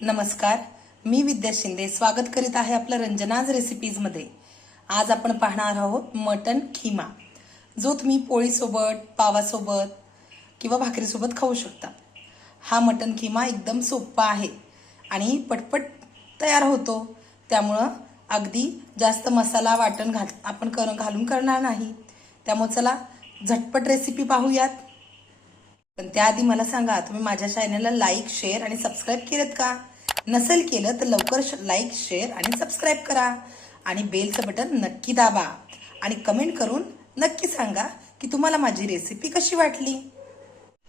नमस्कार, मी विद्या शिंदे स्वागत करीत आहे आपलं रंजनाज रेसिपीजमध्ये। आज आपण पाहणार आहोत मटन खिमा, जो तुम्ही पोळीसोबत, पावासोबत किंवा भाकरीसोबत खाऊ शकता। हा मटन खिमा एकदम सोपा आहे आणि पटपट तयार होतो, त्यामुळं अगदी जास्त मसाला वाटण आपण घालून करणार नाही। त्यामुळे चला झटपट रेसिपी पाहूयात। पण त्याआधी मला सांगा, तुम्ही माझ्या चॅनलला लाईक, शेअर आणि सबस्क्राईब केलेत का? नसेल केलं तर लवकर लाईक, शेअर आणि सबस्क्राईब करा आणि बेलचं बटन नक्की दाबा आणि कमेंट करून नक्की सांगा की तुम्हाला माझी रेसिपी कशी वाटली।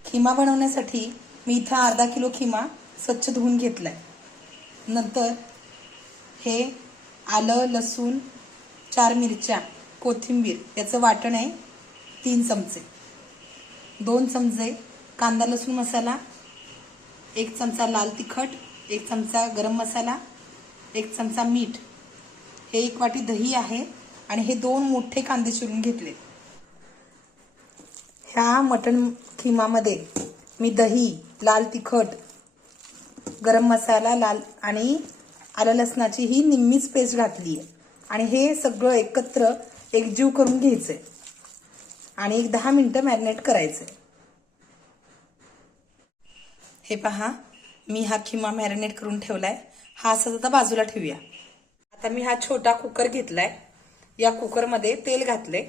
खिमा बनवण्यासाठी मी इथं अर्धा किलो खिमा स्वच्छ धुवून घेतलाय। नंतर हे आलं, लसूण, 4 मिरच्या, कोथिंबीर याचं वाटण आहे 3 चमचे, 2 चमचे कांदा लसूण मसाला, 1 चमचा लाल तिखट, 1 चमचा गरम मसाला, 1 चमचा मीठ, हे 1 वाटी दही आहे आणि हे 2 मोठे कांदे चिरून घेतले। ह्या मटण खिमामध्ये मी दही, लाल तिखट, गरम मसाला, लाल आणि आलं लसणाची ही निम्मीच पेस्ट घातली आहे आणि हे सगळं एकत्र एकजीव करून घ्यायचंय आणि 10 मिनिटं मॅरिनेट करायचंय। हे पहा, मी हा खिमा मॅरिनेट करून ठेवलाय। हा असाच आता बाजूला ठेवूया। आता मी हा छोटा कुकर घेतलाय, या कुकरमध्ये तेल घातले।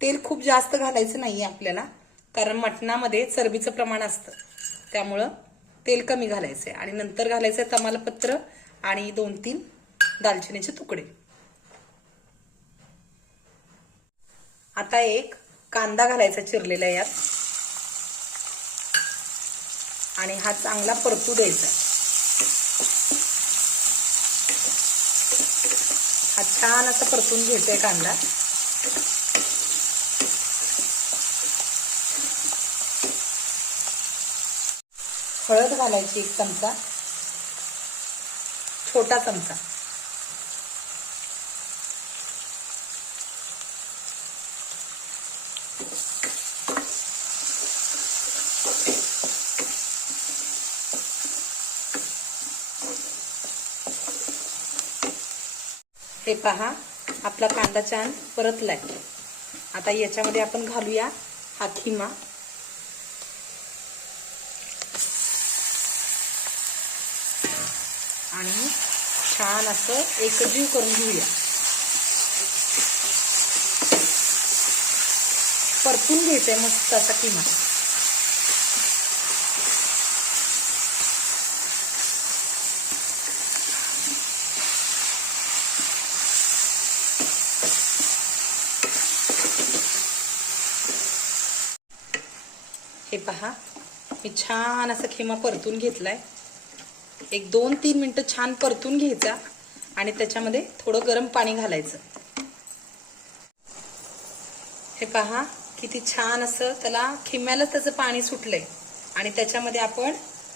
तेल खूप जास्त घालायचं नाहीये आपल्याला, कारण मटणामध्ये चरबीचं प्रमाण असतं, त्यामुळं तेल कमी घालायचंय आणि नंतर घालायचंय तमालपत्र आणि 2-3 दालचिनीचे तुकडे। आता एक कांदा घालायचा चिरलेला यात आणि हा चांगला परतू द्यायचा। हा छान असा परतून घ्यायचा कांदा। हळद घालायची 1 चमचा, छोटा चमचा। हे पहा, आपला कांदा छान परतलाय। आता याच्यामध्ये आपण घालूया हा खिमा आणि छान असं एकजीव करून घेऊया। परतून घ्यायचंय मस्त असा खिमा। हे पहा, मी छान असा खिमा परतून घेतलाय। एक 2-3 मिनिटं छान परतून घ्यायचा आणि त्याच्यामध्ये थोडं गरम पाणी घालायचं। हे पहा, किती छान असं त्याला खिम्याला त्याचं पाणी सुटलंय आणि त्याच्यामध्ये आपण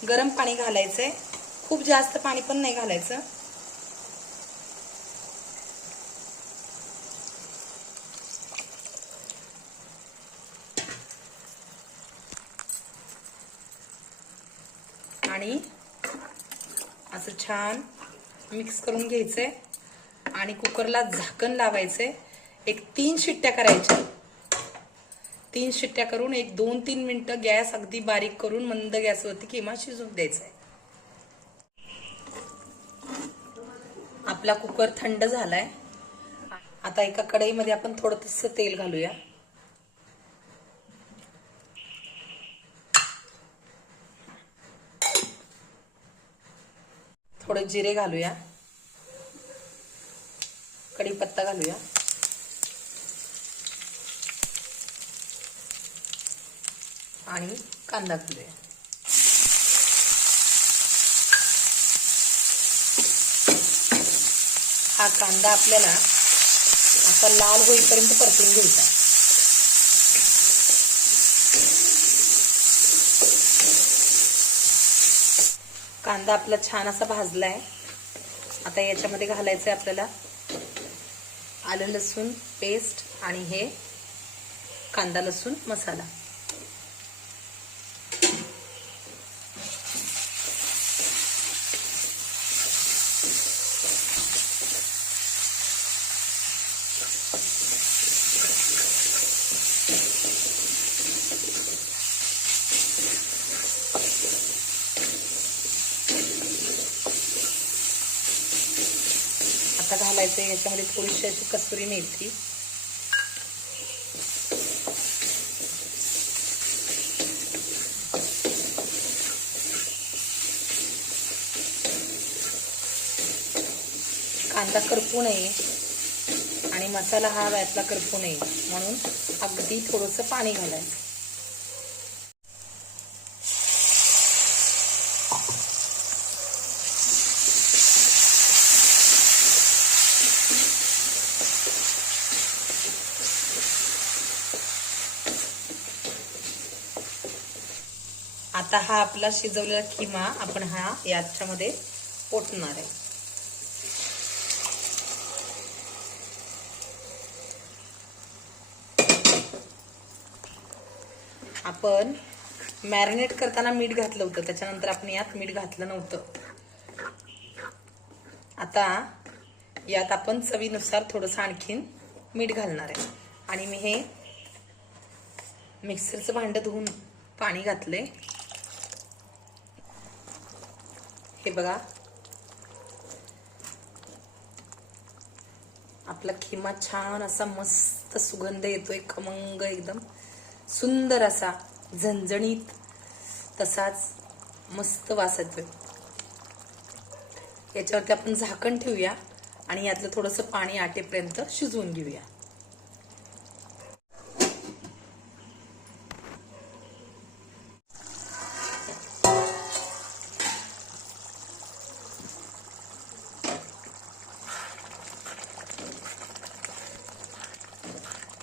गरम पाणी घालायचंय। खूप जास्त पाणी पण नाही घालायचं। आणि असं छान मिक्स करून घ्यायचंय आणि कुकरला झाकण लावायचंय। एक 3 शिट्ट्या करायच्या। 3 शिट्ट्या करून एक 2-3 मिनिटं गॅस अगदी बारीक करून मंद गॅसवरती खिमा शिजून द्यायचा आहे। आपला कुकर थंड झालाय। आता एका कढईमध्ये आपण थोडंसं तेल घालूया। थोडे जिरे घालूया, कढीपत्ता घालूया आणि कांदा घालूया। हा कांदा आपल्याला असा लाल होईपर्यंत परतून घ्यायचा। कांदा आपला छान असा भाजलाय। आता याच्यामध्ये घालायचंय आपल्याला आलं लसूण पेस्ट आणि हे कांदा लसूण मसाला। आता घालायचं याच्यामध्ये थोडीशी अशी कसुरी मेथी, कांदा करपू नये आणि मसाला हा यातला करपू नये म्हणून अगदी थोडंसं पाणी घालायचं. आता हा आपला शिजवलेला खिमा आपण हा याच्यामध्ये ओतणार आहे. आपण मॅरिनेट करताना मीठ घातलं होतं, त्याच्यानंतर आपण यात मीठ घातलं नव्हतं. आता यात आपण चवीनुसार थोडंसं आणखीन मीठ घालणार आहे. आणि मी हे मिक्सरचं भांडं धुवून पाणी घातलंय. हे बघा, आपला खिमा छान असा मस्त सुगंध येतोय, खमंग एकदम सुंदर असा झणझणीत, तसाच मस्त वास येतोय. याच्यावरती आपण झाकण ठेवूया आणि यातलं थोडंसं पाणी आटेपर्यंत शिजवून घेऊया.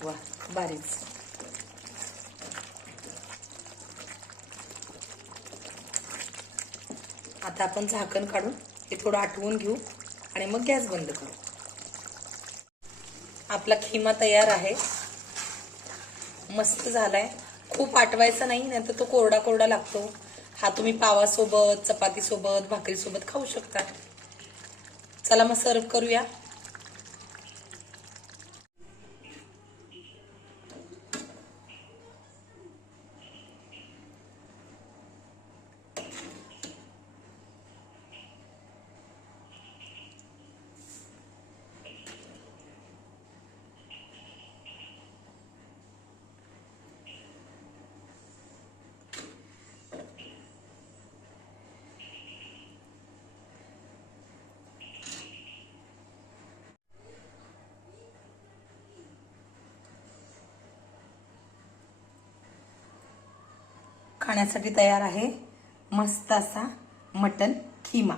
वा, बारीच. आता आपण झाकण काढून हे थोडं आटवून घेऊ आणि मग गॅस बंद करू. आपला खिमा तयार आहे, मस्त झालाय. खूप आटवायचा नाही, नाहीतर तो कोरडा कोरडा लागतो. हा तुम्ही पावासोबत, चपातीसोबत, भाकरीसोबत खाऊ शकता. चला मग सर्व करूया. खाण्यासाठी तयार आहे मस्त असा मटण खिमा.